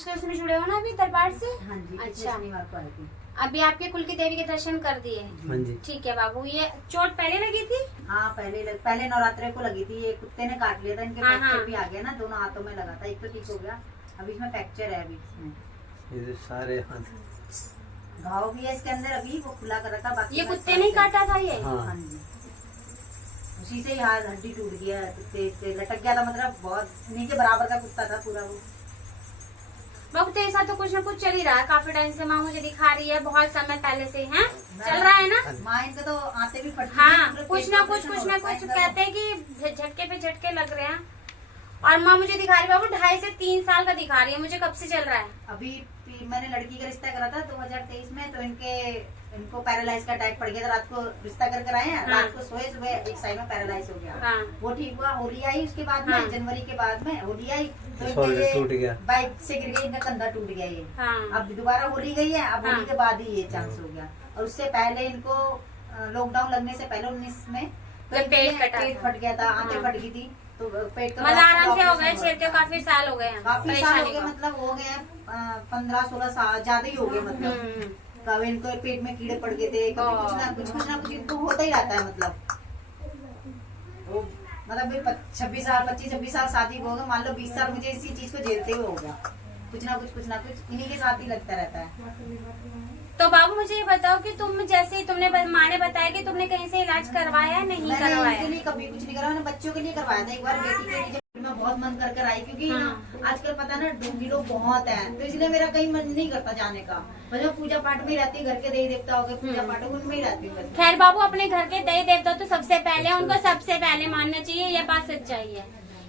पिछले से भी जुड़े हो ना अभी दरबार से? हाँ जी, अच्छा, शनिवार को आई थी। अभी आपके कुल की देवी के दर्शन कर दिए? हाँ जी। ठीक है बाबू। ये चोट पहले लगी थी? हाँ, पहले नवरात्रे को लगी थी। ये कुत्ते ने काट लिया था, इनके हाँ, फ्रैक्चर हाँ। भी आ गया ना, दोनों हाथों में लगा था। एक तो ठीक हो गया, अभी इसमें फ्रैक्चर है। अभी इसमें ये सारे हाथ घाव भी है इसके अंदर, अभी वो खुला कर रखा। बाकी ये मैं कुत्ते नहीं काटा था ये? हाँ। हाँ जी, उसी से ही हाथ हड्डी टूट गया, कुत्ते से लटक गया था। मतलब बहुत नीचे बराबर का कुत्ता था पूरा वो। बाबू तेरे साथ तो कुछ ना कुछ चल ही रहा है काफी टाइम से, माँ मुझे दिखा रही है बहुत समय पहले से है, चल रहा है ना? माँ इनके तो आते भी फटते हाँ, कुछ ना कुछ कहते हैं कि झटके पे झटके लग रहे हैं। और माँ मुझे दिखा रही है बाबू 2.5 से 3 साल का दिखा रही है मुझे, कब से चल रहा है? अभी मैंने लड़की का रिश्ता करा था 2023 में, तो इनको पैरालाइज का अटैक पड़ गया था। रात को रिश्ता कर आए हैं, हाँ। रात को सोए, सुबह एक साइड में पैरालाइज हो गया। हाँ। वो ठीक हुआ, होली आई उसके बाद में, हाँ। जनवरी के बाद में होली आई तो शोल्डर इनका टूट गया। बाइक से गिर गई, इनका कंधा टूट गया ये। हाँ। अब दोबारा होली गई है, अब हाँ। होली के बाद ही ये चांस हो गया। और उससे पहले इनको लॉकडाउन लगने से पहले 19 में तो पेट फट गया था, आंतें हाँ। फट गई थी, तो पेट का मतलब आराम से हो गए, ऑपरेशन छेड़ते काफी साल हो गए हैं काफी साल हो परेशानी गए, को। मतलब हो गए 15-16 साल ज्यादा ही हो गए। मतलब हम्म। कभी इनको पेट में कीड़े पड़ गए थे, कभी कुछ ना कुछ इनको होता ही रहता है। मतलब वो मतलब 25 साल शादी को हो गए, मान लो 20 साल मुझे इसी चीज को झेलते हुए हो गया। कुछ ना कुछ इन्हीं के साथ ही लगता रहता है। तो बाबू मुझे ये बताओ कि तुम जैसे तुमने माँ ने बताया कि तुमने कहीं से इलाज करवाया या नहीं मैंने करवाया? इनके लिए कभी कुछ नहीं करा, मैंने बच्चों के लिए करवाया था एक बार। बेटी के लिए जब मैं बहुत मन कर आई, क्योंकि हाँ। ना आजकल पता ना ढोंगी लोग बहुत हैं, तो इसलिए मेरा कहीं मन नहीं करता जाने का। मतलब पूजा पाठ में ही रहती, घर के देवी देवता हो गए, पूजा पाठ उनमें ही रहती हूँ। खैर बाबू, अपने घर के देवी देवता तो सबसे पहले, उनको सबसे पहले मानना चाहिए, ये बात सच्चाई है।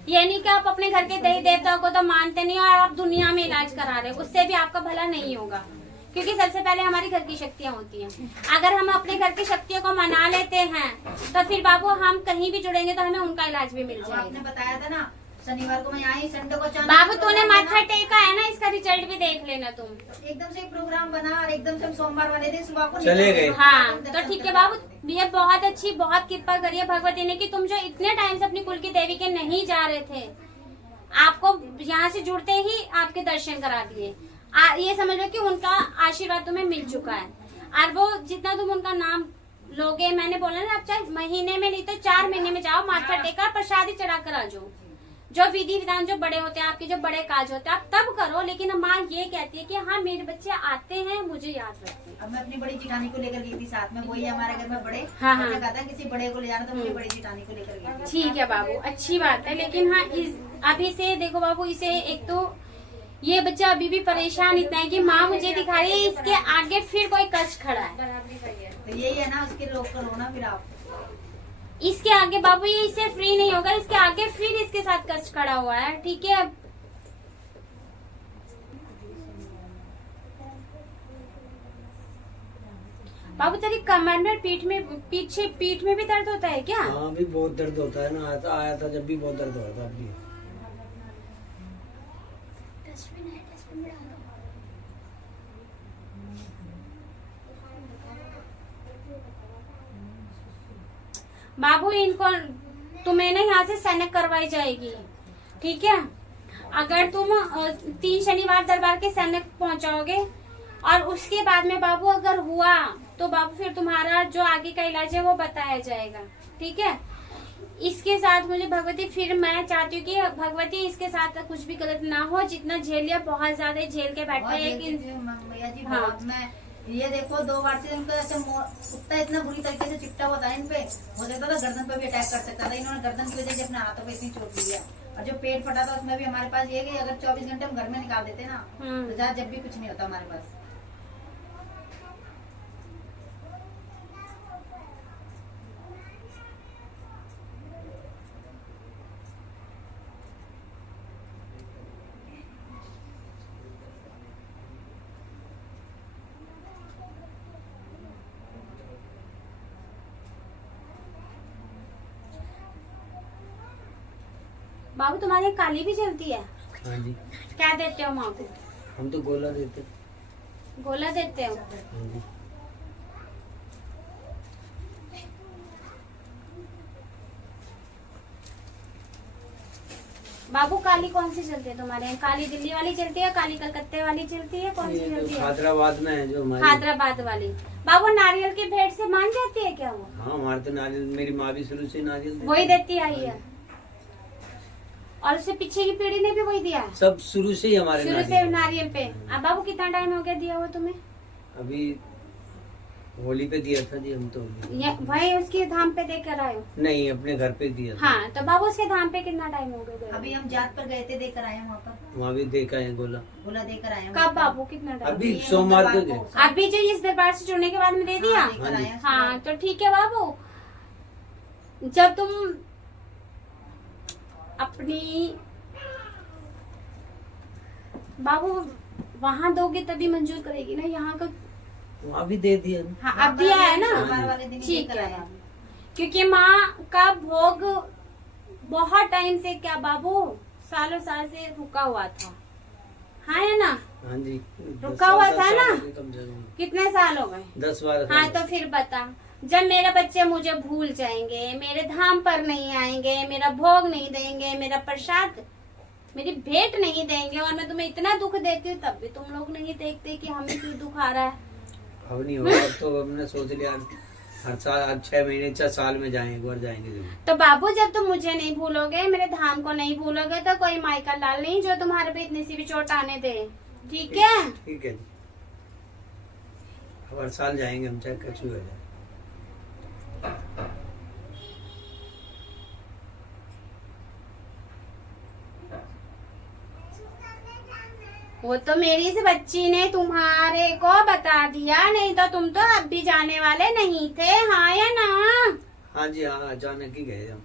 ये नहीं कि आप अपने घर के देवी देवताओं को तो मानते नहीं और आप दुनिया में इलाज करा रहे हो, उससे भी आपका भला नहीं होगा। क्योंकि सबसे पहले हमारी घर की शक्तियाँ होती हैं। अगर हम अपने घर की शक्तियों को मना लेते हैं तो फिर बाबू हम कहीं भी जुड़ेंगे तो हमें उनका इलाज भी मिल आपने जाएगा। बताया था ना शनिवार को मैं आई, संडे को चांद बाबू तूने माथा टेका है ना, इसका रिजल्ट भी देख लेना तुम। एकदम से प्रोग्राम बना और एकदम से हम सोमवार वाले दिन सुबह को चले निकल गए। हाँ तो ठीक है बाबू, ये बहुत अच्छी, बहुत कृपा करिए भगवती ने कि तुम जो इतने टाइम से अपनी कुल की देवी के नहीं जा रहे थे, आपको यहाँ से जुड़ते ही आपके दर्शन करा दिए। ये समझ लो कि उनका आशीर्वाद तुम्हें मिल चुका है। और वो जितना तुम उनका नाम लोगे, मैंने बोला ना, आप चाहे महीने में नहीं तो 4 महीने में जाओ, माथा टेका प्रसादी चढ़ा कर आ जाओ। जो विधि विधान जो बड़े होते हैं, आपके जो बड़े काज होते हैं, आप तब करो। लेकिन माँ ये कहती है कि हाँ मेरे बच्चे आते हैं, मुझे याद रखते हैं। अब मैं अपनी बड़ी जिठानी को लेकर गई थी साथ में, वही हमारे घर में बड़े। हाँ, हाँ। हमने कहा था किसी बड़े को ले जाना, तो मुझे बड़ी जिठानी को लेकर गई थी। ठीक है बाबू, अच्छी बात है। लेकिन हाँ अभी से देखो बाबू, इसे एक तो ये बच्चा अभी भी परेशान इतना है कि माँ मुझे दिखा रही है, इसके आगे फिर कोई कष्ट खड़ा है। तो यही है ना, उसकी रोक करो ना फिर आप। इसके आगे बाबू ये इससे फ्री नहीं होगा, इसके आगे फिर इसके साथ कष्ट खड़ा हुआ है। ठीक है बाबू, तेरी कमर में, पीठ में भी दर्द होता है क्या? हाँ, भी बहुत दर्द होता है ना। आया था जब भी बहुत दर्द हो रहा था। अभी बाबू इनको तुम्हें ना यहाँ से सैनक करवाई जाएगी। ठीक है, अगर तुम 3 शनिवार दरबार के सैनक पहुंचाओगे और उसके बाद में बाबू अगर हुआ तो बाबू फिर तुम्हारा जो आगे का इलाज है वो बताया जाएगा। ठीक है, इसके साथ मुझे भगवती, फिर मैं चाहती हूँ कि भगवती इसके साथ कुछ भी गलत ना हो। जितना झेल लिया, बहुत ज्यादा झेल के बैठा है। भैया जी हाँ। बहुत। मैं ये देखो 2 बार से उनका ऐसे कुत्ता इतना बुरी तरीके से चिपटा हुआ था इन पे, हो सकता था गर्दन पे भी अटैक कर सकता था। इन्होंने गर्दन की वजह से अपने हाथों पे इतनी चोट ली है। और जो पेट फटा था उसमें भी हमारे पास ये कि अगर 24 घंटे हम घर में निकाल देते ना, तो जब भी कुछ नहीं होता हमारे पास। बाबू तुम्हारी काली भी चलती है? हाँ जी। क्या देते हो माँ को? हम तो गोला देते। गोला देते हो? हाँ जी। बाबू काली कौन सी चलती है तुम्हारे यहाँ? काली दिल्ली वाली चलती है, काली कलकत्ते वाली चलती है, कौन सी ये चलती जो है? हैदराबाद में है जो हमारी। हैदराबाद वाली। बाबू नारियल की भेंट से मान जाती है क्या वो? हाँ हमारे तो नारियल, मेरी माँ भी शुरू से नारियल देती वही है। देती आई है, और उससे पीछे की पीढ़ी ने भी वही दिया है, सब शुरू से ही हमारे शुरू से नारियल पे। अब बाबू कितना टाइम हो गया दिया हुआ तुम्हें? अभी होली पे दिया था जी हम तो। भाई उसके धाम पे देकर आए हो? नहीं, अपने घर पे दिया था। हाँ, तो बाबू उसके धाम पे कितना टाइम हो गया? अभी हम जात पर गए थे, देकर आए हैं वहाँ पर, वहाँ भी देखा है गोला। गोला देकर आए हैं। कब बाबू, कितना टाइम? अभी सोमवार को गए। अभी जो इस दरबार से जुड़ने के बाद में दे दिया? हाँ, देकर आए हैं। हाँ, तो ठीक है बाबू। जब तुम अपनी बाबू वहाँ दोगे तभी मंजूर करेगी ना, यहाँ का? वहाँ भी दे दिया। हाँ, अब दिया है ना? सोमवार वाले दिन ही ठीक देकर आए है, हैं। क्योंकि माँ का भोग बहुत टाइम से, क्या बाबू, सालों साल से रुका हुआ था। हाँ या ना? हाँ जी, रुका हुआ था ना? कम से कम कितने साल हो गए? 10-12 हाँ, साल। तो फिर बता, जब मेरे बच्चे मुझे भूल जाएंगे, मेरे धाम पर नहीं आएंगे, मेरा भोग नहीं देंगे, मेरा प्रसाद, मेरी भेंट नहीं देंगे, और मैं तुम्हें इतना दुख देती हूँ, तब भी तुम लोग नहीं देखते कि हमें क्यों दुख आ रहा है। अब नहीं होगा, अब तो हमने सोच लिया हर साल, अब 6 महीने 6 साल में जाएंगे, एक बार जाएंगे जरूर। तो बाबू, जब तुम मुझे नहीं भूलोगे, मेरे धाम को नहीं भूलोगे, तो कोई माई का लाल नहीं जो तुम्हारे पे इतनी सी भी चोट आने दे। ठीक है? ठीक है जी, अब हर साल जाएंगे हम, चाहे कुछ भी हो जाए। वो तो मेरी इस बच्ची ने तुम्हारे को बता दिया, नहीं तो तुम तो अब भी जाने वाले नहीं थे। हाँ या ना? हाँ जी हाँ, अचानक ही गए हम।